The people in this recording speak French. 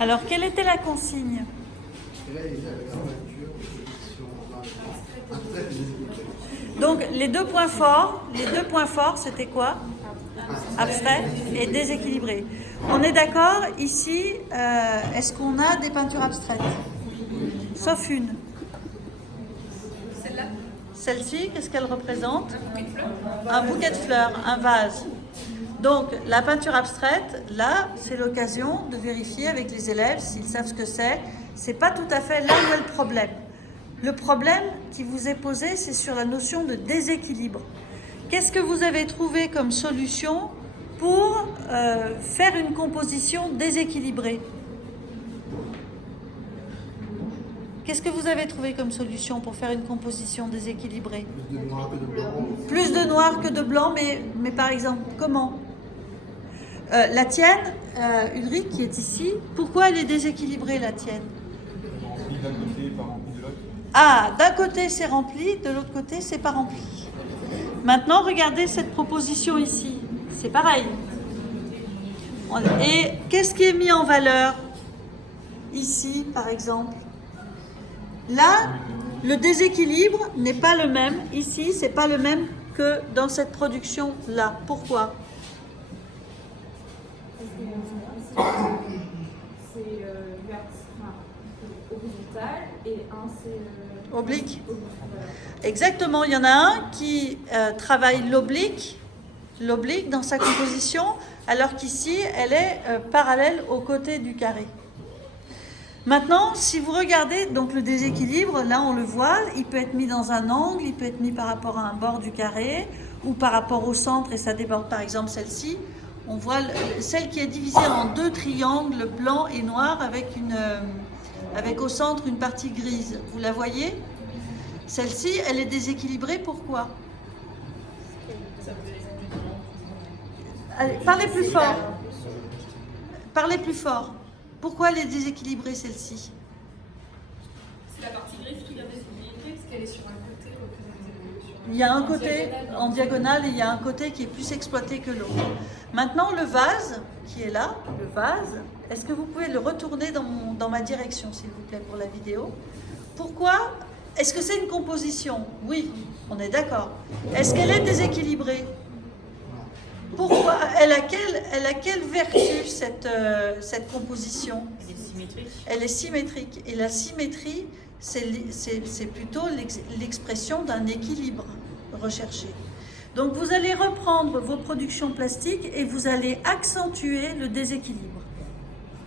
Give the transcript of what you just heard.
Alors, quelle était la consigne? Donc, les deux points forts, c'était quoi? Abstrait et déséquilibré. On est d'accord, ici, est-ce qu'on a des peintures abstraites? Sauf une. Celle-là? Celle-ci, qu'est-ce qu'elle représente? Un bouquet de fleurs. Un bouquet de fleurs, un vase. Donc, la peinture abstraite, là, c'est l'occasion de vérifier avec les élèves s'ils savent ce que c'est. C'est pas tout à fait là où est le problème. Le problème qui vous est posé, c'est sur la notion de déséquilibre. Qu'est-ce que vous avez trouvé comme solution pour faire une composition déséquilibrée? Qu'est-ce que vous avez trouvé comme solution pour faire une composition déséquilibrée? Plus de noir que de blanc, mais par exemple, comment? La tienne, Ulrich, qui est ici, pourquoi elle est déséquilibrée, la tienne? D'un côté, pas rempli de l'autre. Ah, d'un côté c'est rempli, de l'autre côté c'est pas rempli. Maintenant, regardez cette proposition ici. C'est pareil. Et qu'est-ce qui est mis en valeur ici, par exemple? Là, le déséquilibre n'est pas le même. Ici, c'est pas le même que dans cette production-là. Pourquoi? C'est horizontal et un c'est Oblique. Voilà. Exactement. Il y en a un qui travaille l'oblique dans sa composition, alors qu'ici, elle est parallèle au côté du carré. Maintenant, si vous regardez donc le déséquilibre, là on le voit, il peut être mis dans un angle, il peut être mis par rapport à un bord du carré ou par rapport au centre, et ça dépend. Par exemple celle-ci, on voit celle qui est divisée en deux triangles blanc et noir avec au centre une partie grise. Vous la voyez? Celle-ci, elle est déséquilibrée, pourquoi? Allez, parlez plus fort. Parlez plus fort. Pourquoi elle est déséquilibrée, celle-ci? C'est la partie grise qui vient déséquilibrer parce qu'elle est sur un côté représentée. Il y a un côté en diagonale et il y a un côté qui est plus exploité que l'autre. Maintenant, le vase qui est là, est-ce que vous pouvez le retourner dans ma direction, s'il vous plaît, pour la vidéo? Pourquoi? Est-ce que c'est une composition? Oui, on est d'accord. Est-ce qu'elle est déséquilibrée? Pourquoi? Elle a quelle vertu, cette composition? Elle est symétrique. Elle est symétrique. Et la symétrie, c'est plutôt l'expression d'un équilibre recherché. Donc vous allez reprendre vos productions plastiques et vous allez accentuer le déséquilibre.